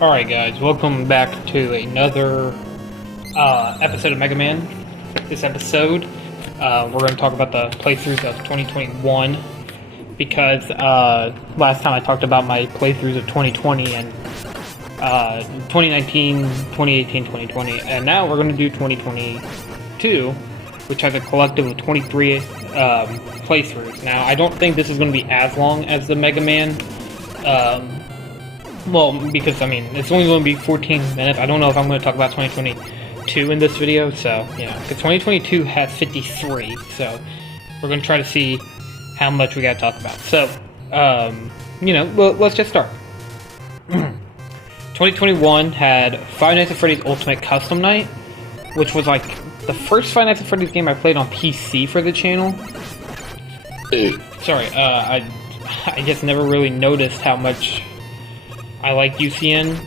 Alright guys, welcome back to another episode of Mega Man. This episode, we're going to talk about the playthroughs of 2021, because last time I talked about my playthroughs of 2020 and 2019, 2018, 2020, and now we're going to do 2022, which has a collective of 23 playthroughs. Now, I don't think this is going to be as long as the Mega Man, well, because, I mean, it's only going to be 14 minutes. I don't know if I'm going to talk about 2022 in this video, so, yeah. Because 2022 has 53, so we're going to try to see how much we got to talk about. So, well, let's just start. 2021 had Five Nights at Freddy's Ultimate Custom Night, which was, like, the first Five Nights at Freddy's game I played on PC for the channel. Sorry, I just never really noticed how much I like UCN,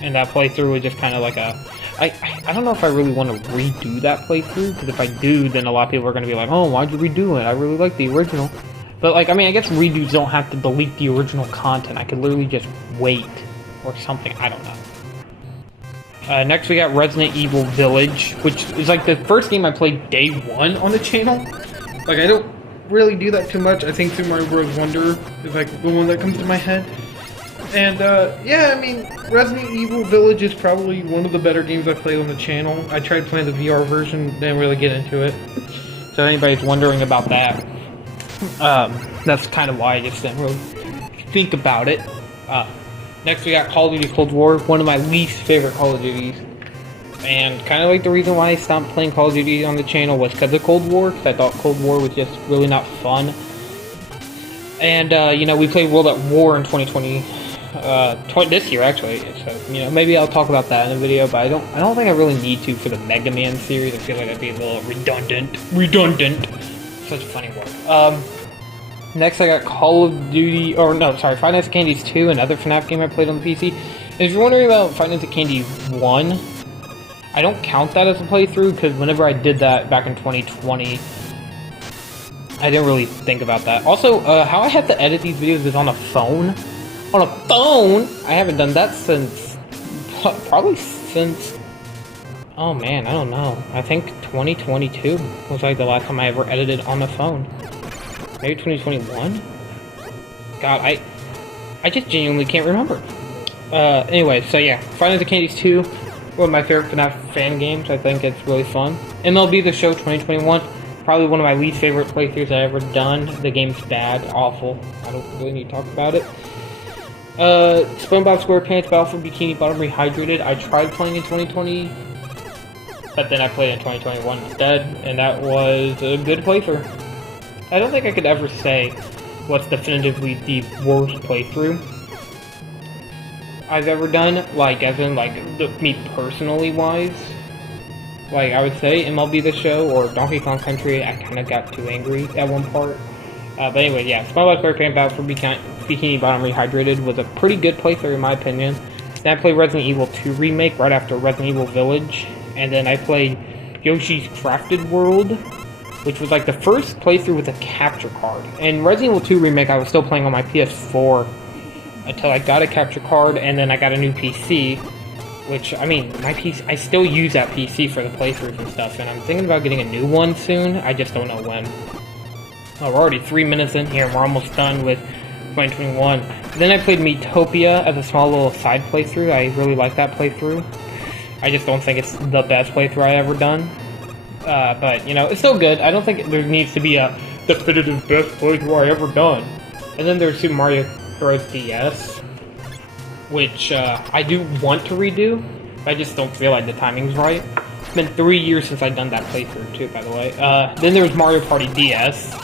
and that playthrough was just kind of like a... I don't know if I really want to redo that playthrough, because if I do, then a lot of people are going to be like, oh, why'd you redo it? I really like the original. But, like, I mean, I guess redos don't have to delete the original content. I could literally just wait, or something. I don't know. Next we got Resident Evil Village, which is, like, the first game I played day one on the channel. Like, I don't really do that too much. I think Super Mario Bros. Wonder is, like, the one that comes to my head. And, yeah, I mean, Resident Evil Village is probably one of the better games I've played on the channel. I tried playing the VR version, didn't really get into it. So anybody's wondering about that, that's kind of why I just didn't really think about it. Next we got Call of Duty Cold War, one of my least favorite Call of Duties. And kind of like the reason why I stopped playing Call of Duty on the channel was because of Cold War, because I thought Cold War was just really not fun. And, we played World at War in 2020. This year actually, so maybe I'll talk about that in a video, but I don't think I really need to for the Mega Man series. I feel like that'd be a little redundant. Such a funny word. Next I got Call of Duty, Five Nights at Candy's 2, another FNAF game I played on the PC. And if you're wondering about Five Nights at Candy's 1, I don't count that as a playthrough, because whenever I did that back in 2020, I didn't really think about that. Also, how I have to edit these videos is on a phone. On a phone? I haven't done that since... probably since... oh man, I don't know. I think 2022 was like the last time I ever edited on the phone. Maybe 2021? God, I just genuinely can't remember. Anyway, so yeah. Five Nights at Candy's 2, one of my favorite FNAF fan games. I think it's really fun. MLB The Show 2021, probably one of my least favorite playthroughs I've ever done. The game's bad, awful. I don't really need to talk about it. SpongeBob SquarePants Battle for Bikini Bottom Rehydrated. I tried playing in 2020, but then I played in 2021 instead, and that was a good playthrough. I don't think I could ever say what's definitively the worst playthrough I've ever done, like, as in, like, me personally wise. Like, I would say MLB The Show or Donkey Kong Country, I kind of got too angry at one part. But anyway, yeah, SpongeBob SquarePants Battle for Bikini Bottom Rehydrated was a pretty good playthrough in my opinion. Then I played Resident Evil 2 Remake right after Resident Evil Village. And then I played Yoshi's Crafted World, which was like the first playthrough with a capture card. And Resident Evil 2 Remake I was still playing on my PS4 until I got a capture card, and then I got a new PC. Which, I mean, my PC, I still use that PC for the playthroughs and stuff, and I'm thinking about getting a new one soon. I just don't know when. Oh, we're already 3 minutes in here, and we're almost done with 2021. Then I played Miitopia as a small little side playthrough. I really like that playthrough. I just don't think it's the best playthrough I ever done. But, it's still good. I don't think there needs to be a definitive best playthrough I ever done. And then there's Super Mario Bros. DS, which I do want to redo. I just don't feel like the timing's right. It's been 3 years since I've done that playthrough, too, by the way. Then there was Mario Party DS.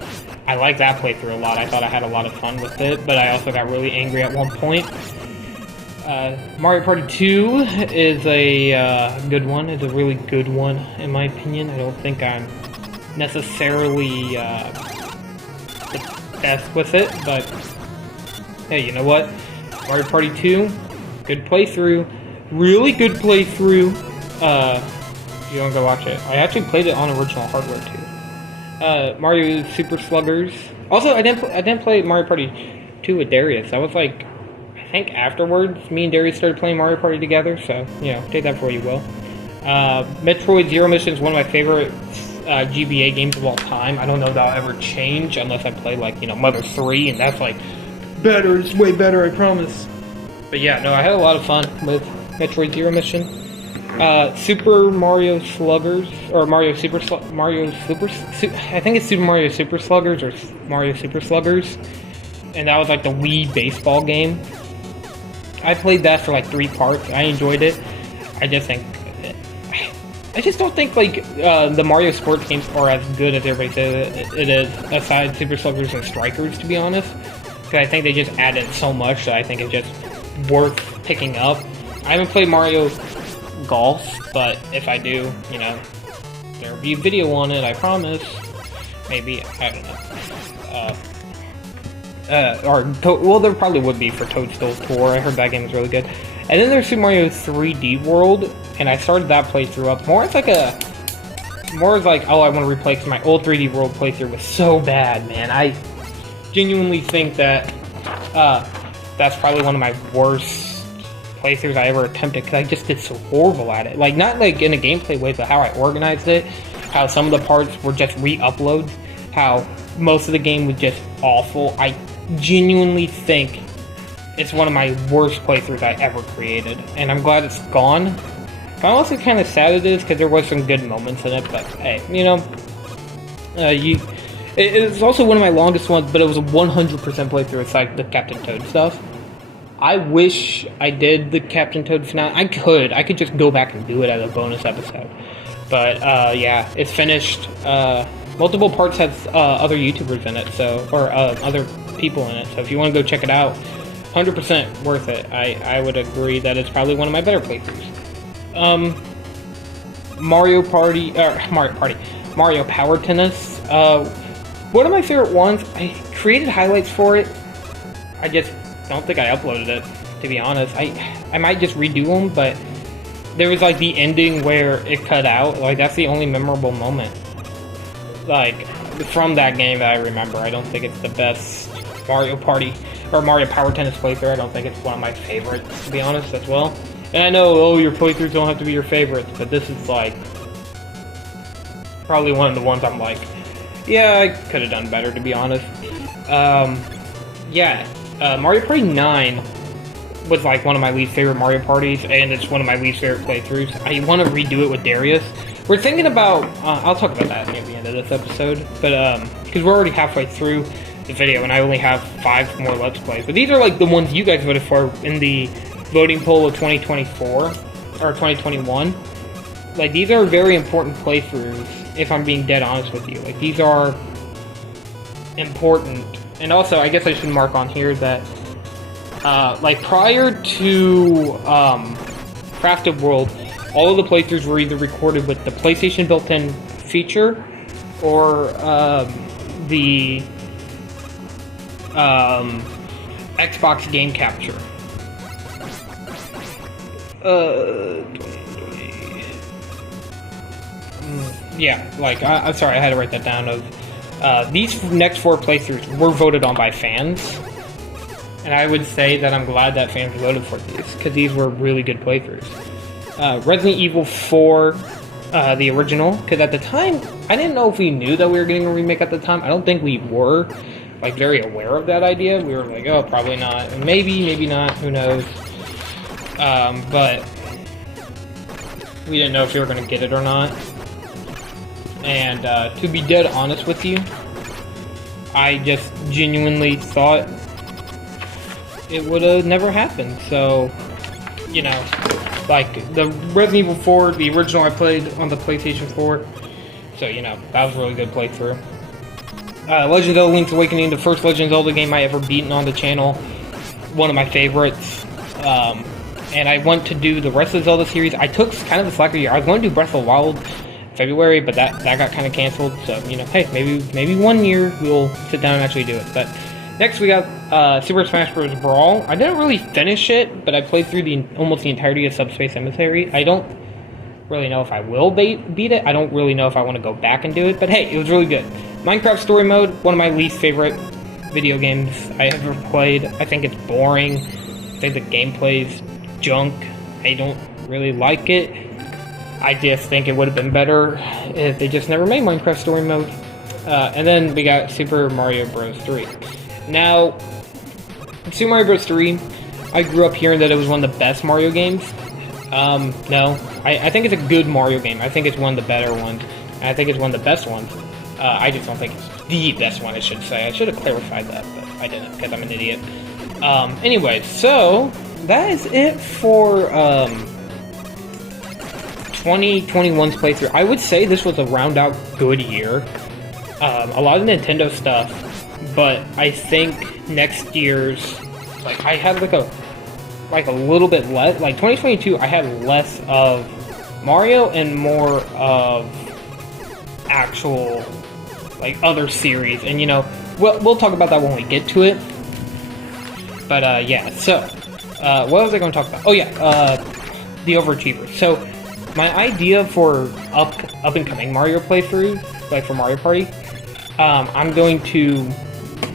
I like that playthrough a lot. I thought I had a lot of fun with it, but I also got really angry at one point. Mario Party 2 is a good one. It's a really good one, in my opinion. I don't think I'm necessarily the best with it, but hey, you know what? Mario Party 2, good playthrough. Really good playthrough. You don't go watch it. I actually played it on original hardware, too. Mario Super Sluggers. Also, I didn't play Mario Party 2 with Darius. That was like, I think afterwards, me and Darius started playing Mario Party together, so, you know, take that for what you will. Metroid Zero Mission is one of my favorite GBA games of all time. I don't know if that'll ever change unless I play, like, you know, Mother 3, and that's, like, better. It's way better, I promise. But yeah, no, I had a lot of fun with Metroid Zero Mission. Super Mario Sluggers, or I think it's Super Mario Super Sluggers, or Mario Super Sluggers. And that was, like, the Wii baseball game. I played that for, like, 3 parts. I enjoyed it. I just don't think, like, the Mario sports games are as good as everybody says it is, aside Super Sluggers and Strikers, to be honest. Because I think they just added so much that I think it's just worth picking up. I haven't played Mario Golf, but if I do, you know, there'll be a video on it, I promise. Maybe, I don't know. Well, there probably would be for Toadstool Tour. I heard that game is really good. And then there's Super Mario 3D World, and I started that playthrough up more as like, oh, I want to replay, because my old 3D World playthrough was so bad, man. I genuinely think that that's probably one of my worst playthroughs I ever attempted, because I just did so horrible at it. Like, not like in a gameplay way, but how I organized it, how some of the parts were just re-uploads, how most of the game was just awful. I genuinely think it's one of my worst playthroughs I ever created, and I'm glad it's gone. But I'm also kind of sad it is, because there was some good moments in it, but hey, you know, it's also one of my longest ones, but it was a 100% playthrough aside the Captain Toad stuff. I wish I did the Captain Toad finale. I could just go back and do it as a bonus episode. But, yeah, it's finished. Multiple parts has other YouTubers in it, or other people in it, so if you want to go check it out, 100% worth it. I would agree that it's probably one of my better playthroughs. Mario Power Tennis. One of my favorite ones. I created highlights for it. I just don't think I uploaded it, to be honest. I might just redo them, but there was like the ending where it cut out. Like, that's the only memorable moment, like, from that game that I remember. I don't think it's the best Mario Party or Mario Power Tennis playthrough. I don't think it's one of my favorites, to be honest, as well. And I know, oh, your playthroughs don't have to be your favorites, but this is like probably one of the ones I'm like, yeah, I could have done better, to be honest. Yeah. Mario Party 9 was like one of my least favorite Mario Parties, and it's one of my least favorite playthroughs. I want to redo it with Darius. We're thinking about, I'll talk about that near the end of this episode, but, because we're already halfway through the video, and I only have 5 more Let's Plays. But these are like the ones you guys voted for in the voting poll of 2024, or 2021. Like, these are very important playthroughs, if I'm being dead honest with you. Like, these are important. And also, I guess I should mark on here that, like, prior to Crafted World, all of the playthroughs were either recorded with the PlayStation built-in feature, or the Xbox Game Capture. Yeah, like, I'm sorry, I had to write that down. Of these next 4 playthroughs were voted on by fans, and I would say that I'm glad that fans voted for these, because these were really good playthroughs. Resident Evil 4, the original, because at the time, I didn't know if we knew that we were getting a remake at the time. I don't think we were, like, very aware of that idea. We were like, oh, probably not, and maybe not, who knows. But we didn't know if we were going to get it or not. And to be dead honest with you, I just genuinely thought it would have never happened. So, you know, like, the Resident Evil 4, the original I played on the PlayStation 4, so, you know, that was a really good playthrough. Legend of Zelda Link's Awakening, the first Legend of Zelda game I ever beaten on the channel, one of my favorites. And I want to do the rest of the Zelda series. I took kind of the slacker year. I was going to do Breath of the Wild February, but that got kind of canceled. So, you know, hey, maybe one year we'll sit down and actually do it. But next we got Super Smash Bros. Brawl. I didn't really finish it, but I played through almost the entirety of Subspace Emissary. I don't really know if I will beat it. I don't really know if I want to go back and do it. But hey, it was really good. Minecraft Story Mode, one of my least favorite video games I ever played. I think it's boring. think the gameplay's junk. I don't really like it. I just think it would have been better if they just never made Minecraft Story Mode. And then we got Super Mario Bros. 3. Now, Super Mario Bros. 3, I grew up hearing that it was one of the best Mario games. No. I think it's a good Mario game. I think it's one of the better ones. And I think it's one of the best ones. I just don't think it's the best one, I should say. I should have clarified that, but I didn't, because I'm an idiot. Anyway, so that is it for 2021's playthrough. I would say this was a round out good year. A lot of Nintendo stuff, but I think next year's, like, I had like a little bit less, like 2022 I had less of Mario and more of actual, like, other series, and you know, we'll talk about that when we get to it. But yeah, so what was I going to talk about? Oh yeah, the Overachievers. So my idea for up and coming Mario playthroughs, like for Mario Party, I'm going to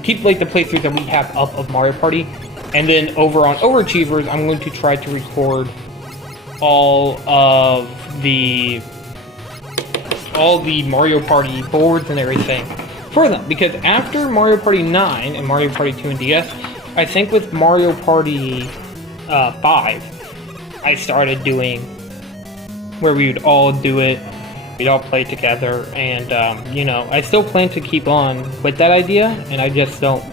keep like the playthroughs that we have up of Mario Party, and then over on Overachievers, I'm going to try to record all the Mario Party boards and everything for them, because after Mario Party 9 and Mario Party 2 and DS, I think with Mario Party 5, I started doing where we would all do it, we'd all play together, and you know, I still plan to keep on with that idea, and I just don't,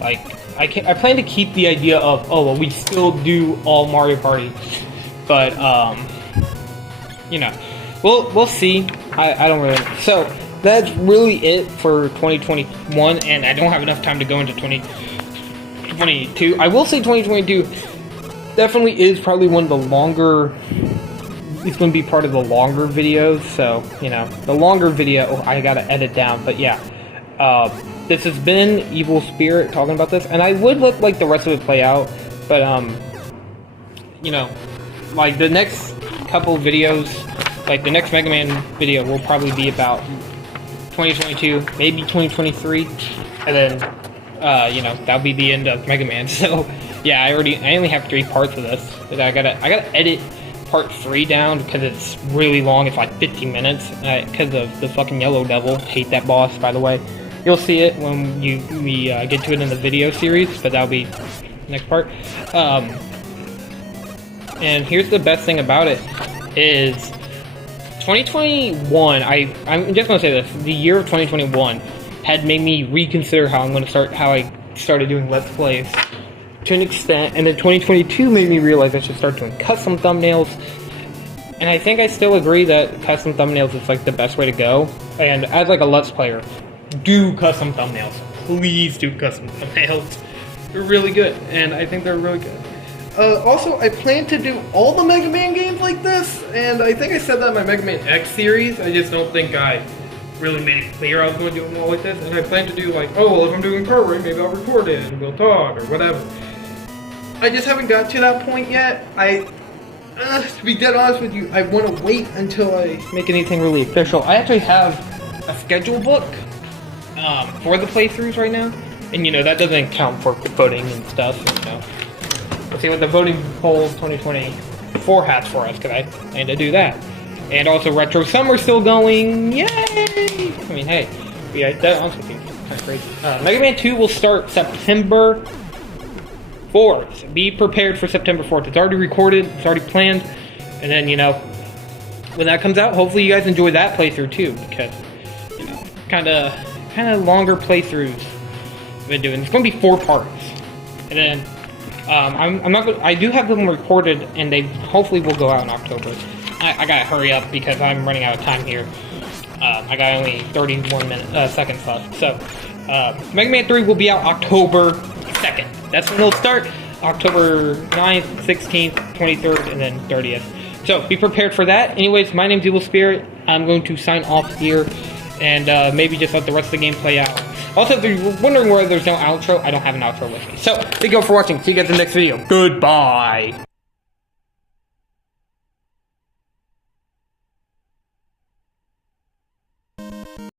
like, I plan to keep the idea of, oh, well, we still do all Mario Party, but you know, we'll see. I don't really know. So that's really it for 2021, and I don't have enough time to go into 2022. I will say 2022 definitely is probably one of the longer, it's going to be part of the longer videos, so, you know, the longer video, I gotta edit down, but yeah. This has been Evil Spirit talking about this, and I would let, like, the rest of it play out, but, you know, like, the next couple videos, like, the next Mega Man video will probably be about 2022, maybe 2023, and then, you know, that'll be the end of Mega Man. So, yeah, I only have 3 parts of this, but I gotta edit part 3 down, because it's really long. It's like 50 minutes, because of the fucking Yellow Devil. Hate that boss, by the way. You'll see it when we get to it in the video series, but that'll be next part. And here's the best thing about it, is 2021, I'm just gonna say this, the year of 2021 had made me reconsider how I started doing Let's Plays to an extent, and then 2022 made me realize I should start doing custom thumbnails, and I think I still agree that custom thumbnails is like the best way to go. And as like a Let's Player, do custom thumbnails. Please do custom thumbnails. They're really good, and I think they're really good. Also, I plan to do all the Mega Man games like this, and I think I said that in my Mega Man X series. I just don't think I really made it clear I was going to do them all like this, and I plan to do like, oh, well, if I'm doing Car Ray, maybe I'll record it, and we'll talk, or whatever. I just haven't got to that point yet. To be dead honest with you, I want to wait until I make anything really official. I actually have a schedule book for the playthroughs right now, and you know, that doesn't count for voting and stuff, you know. Let's see what the voting polls 2024 has for us, because I plan to do that. And also Retro Summer still going, yay! I mean, hey, yeah, that honestly seems kind of crazy. Mega Man 2 will start September 4th. Be prepared for September 4th. It's already recorded, it's already planned, and then, you know, when that comes out, hopefully you guys enjoy that playthrough too, because, you know, kind of longer playthroughs I've been doing. It's going to be 4 parts, and then I'm not. I do have them recorded, and they hopefully will go out in October. I gotta hurry up because I'm running out of time here. I got only 31 seconds left. So, Mega Man 3 will be out October 2nd. That's when it'll start. October 9th, 16th, 23rd, and then 30th. So, be prepared for that. Anyways, my name's Evil Spirit. I'm going to sign off here, and maybe just let the rest of the game play out. Also, if you're wondering why there's no outro, I don't have an outro with me. So, thank you all for watching. See you guys in the next video. Goodbye!